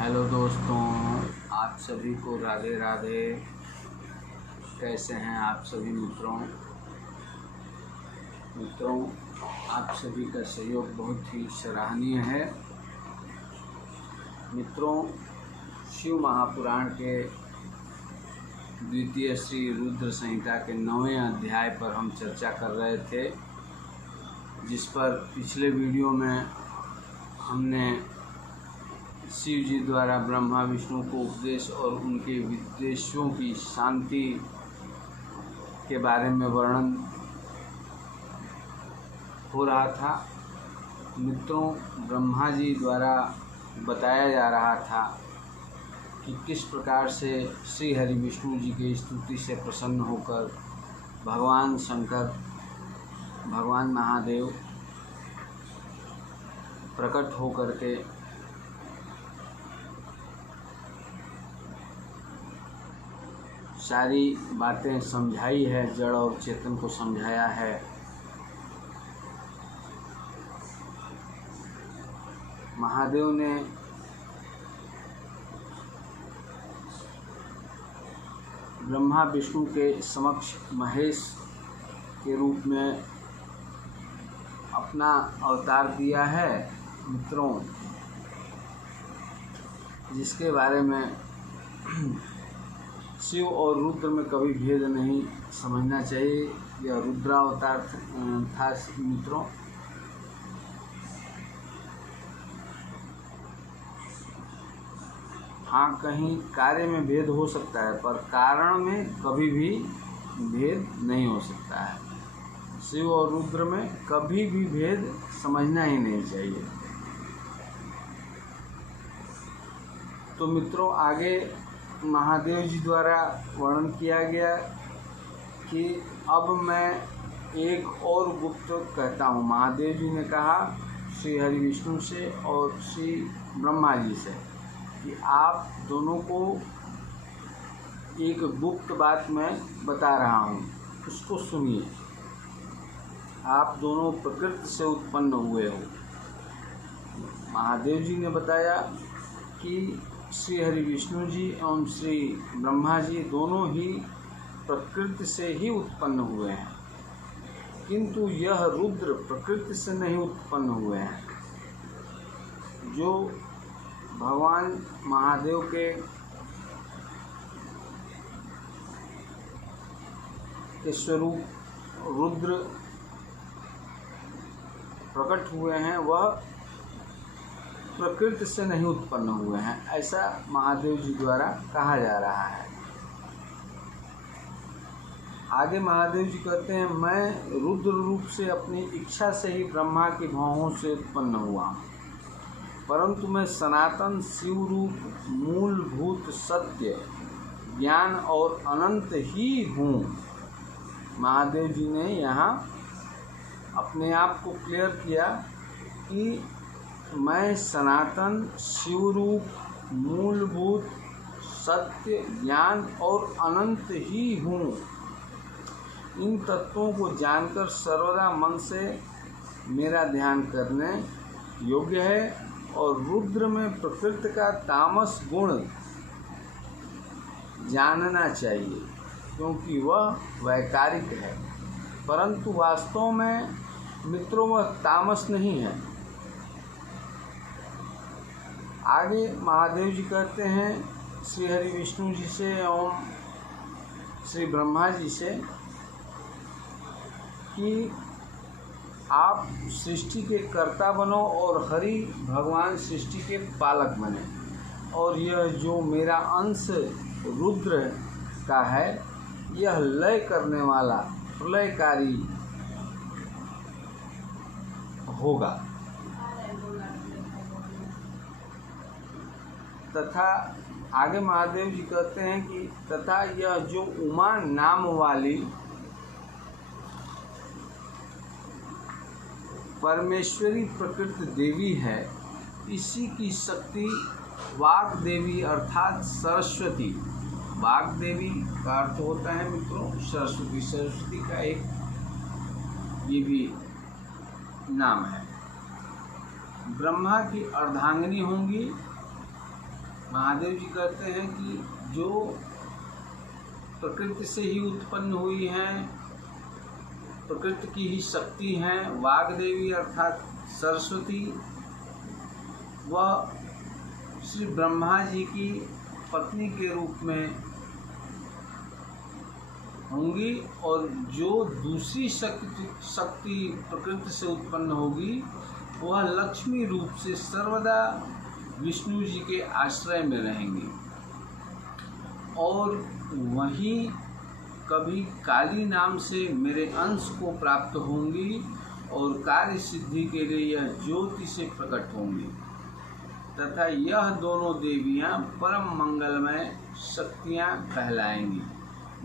Hello दोस्तों, आप सभी को राधे राधे। कैसे हैं आप सभी मित्रों, आप सभी का सहयोग बहुत ही सराहनीय है। मित्रों, शिव महापुराण के द्वितीय श्री रुद्र संहिता के 9वें अध्याय पर हम चर्चा कर रहे थे, जिस पर पिछले वीडियो में हमने शिव जी द्वारा ब्रह्मा विष्णु को उपदेश और उनके विदेशों की शांति के बारे में वर्णन हो रहा था। मित्रों, ब्रह्मा जी द्वारा बताया जा रहा था कि किस प्रकार से श्री हरि विष्णु जी की स्तुति से प्रसन्न होकर भगवान शंकर, भगवान महादेव प्रकट होकर के सारी बातें समझाई है, जड़ और चेतन को समझाया है। महादेव ने ब्रह्मा विष्णु के समक्ष महेश के रूप में अपना अवतार दिया है मित्रों, जिसके बारे में शिव और रुद्र में कभी भेद नहीं समझना चाहिए। यह रुद्रावतार था मित्रों। हाँ, कहीं कार्य में भेद हो सकता है, पर कारण में कभी भी भेद नहीं हो सकता है। शिव और रुद्र में कभी भी भेद समझना ही नहीं चाहिए। तो मित्रों, आगे महादेव जी द्वारा वर्णन किया गया कि अब मैं एक और गुप्त कहता हूँ। महादेव जी ने कहा श्री हरि विष्णु से और श्री ब्रह्मा जी से कि आप दोनों को एक गुप्त बात मैं बता रहा हूँ, उसको सुनिए। आप दोनों प्रकृति से उत्पन्न हुए हो। महादेव जी ने बताया कि श्री हरि विष्णु जी एवं श्री ब्रह्मा जी दोनों ही प्रकृति से ही उत्पन्न हुए हैं, किंतु यह रुद्र प्रकृति से नहीं उत्पन्न हुए हैं। जो भगवान महादेव के स्वरूप रुद्र प्रकट हुए हैं, वह प्रकृति से नहीं उत्पन्न हुए हैं, ऐसा महादेव जी द्वारा कहा जा रहा है। आगे महादेव जी कहते हैं, मैं रुद्र रूप से अपनी इच्छा से ही ब्रह्मा की भौहों से उत्पन्न हुआ हूँ, परंतु मैं सनातन शिव रूप मूलभूत सत्य ज्ञान और अनंत ही हूँ। महादेव जी ने यहाँ अपने आप को क्लियर किया कि मैं सनातन शिवरूप मूलभूत सत्य ज्ञान और अनंत ही हूँ। इन तत्वों को जानकर सर्वदा मन से मेरा ध्यान करने योग्य है। और रुद्र में प्रकृति का तामस गुण जानना चाहिए, क्योंकि वह वैकारिक है, परंतु वास्तव में मित्रों वह तामस नहीं है। आगे महादेव जी कहते हैं श्री हरि विष्णु जी से एवं श्री ब्रह्मा जी से कि आप सृष्टि के कर्ता बनो और हरि भगवान सृष्टि के पालक बने। और यह जो मेरा अंश रुद्र का है, यह लय करने वाला प्रलयकारी होगा। तथा आगे महादेव जी कहते हैं कि तथा यह जो उमा नाम वाली परमेश्वरी प्रकृति देवी है, इसी की शक्ति वाग देवी अर्थात सरस्वती। वाग देवी का अर्थ होता है मित्रों सरस्वती। सरस्वती का एक ये भी नाम है। ब्रह्मा की अर्धांगिनी होंगी महादेव जी कहते हैं कि जो प्रकृति से ही उत्पन्न हुई हैं, प्रकृति की ही शक्ति हैं, वाग्देवी अर्थात सरस्वती, वह श्री ब्रह्मा जी की पत्नी के रूप में होंगी, और जो दूसरी शक्ति प्रकृति से उत्पन्न होगी वह लक्ष्मी रूप से सर्वदा विष्णु जी के आश्रय में रहेंगी, और वही कभी काली नाम से मेरे अंश को प्राप्त होंगी और कार्य सिद्धि के लिए यह ज्योति से प्रकट होंगी, तथा यह दोनों देवियां परम मंगलमय शक्तियां कहलाएंगी,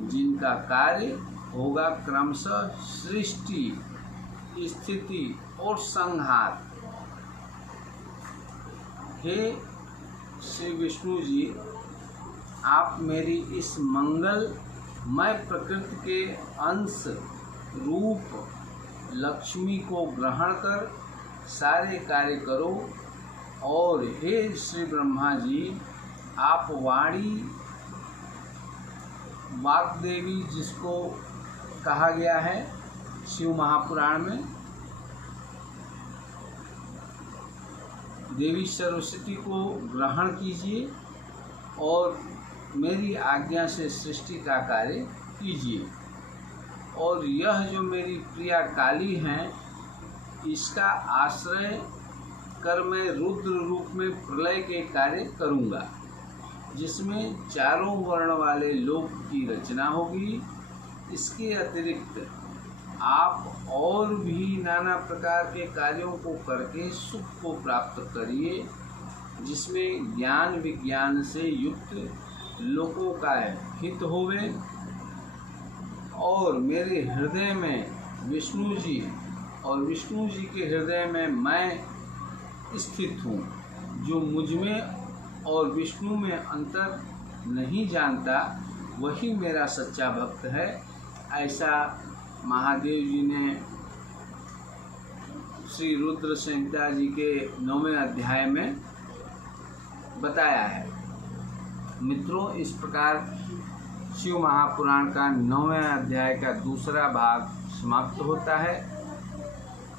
जिनका कार्य होगा क्रमशः सृष्टि, स्थिति और संहार। हे श्री विष्णु जी, आप मेरी इस मंगलमय प्रकृति के अंश रूप लक्ष्मी को ग्रहण कर सारे कार्य करो, और हे श्री ब्रह्मा जी, आप वाणी वाग्देवी जिसको कहा गया है शिव महापुराण में, देवी सरस्वती को ग्रहण कीजिए और मेरी आज्ञा से सृष्टि का कार्य कीजिए, और यह जो मेरी प्रिया काली हैं इसका आश्रय कर मैं रुद्र रूप में प्रलय के कार्य करूँगा, जिसमें चारों वर्ण वाले लोक की रचना होगी। इसके अतिरिक्त आप और भी नाना प्रकार के कार्यों को करके सुख को प्राप्त करिए, जिसमें ज्ञान विज्ञान से युक्त लोगों का हित होवे, और मेरे हृदय में विष्णु जी और विष्णु जी के हृदय में मैं स्थित हूँ, जो मुझ में और विष्णु में अंतर नहीं जानता वही मेरा सच्चा भक्त है। ऐसा महादेव जी ने श्री रुद्र संहिता जी के 9वें अध्याय में बताया है। मित्रों, इस प्रकार शिव महापुराण का 9वें अध्याय का दूसरा भाग समाप्त होता है।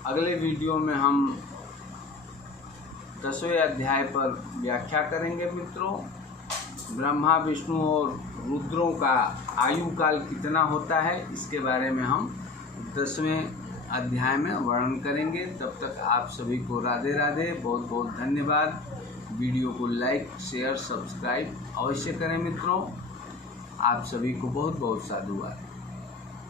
अगले वीडियो में हम 10वें अध्याय पर व्याख्या करेंगे। मित्रों, ब्रह्मा विष्णु और रुद्रों का आयु काल कितना होता है इसके बारे में हम 10वें अध्याय में वर्णन करेंगे। तब तक आप सभी को राधे राधे, बहुत बहुत धन्यवाद। वीडियो को लाइक शेयर सब्सक्राइब अवश्य करें मित्रों। आप सभी को बहुत बहुत साधुवाद।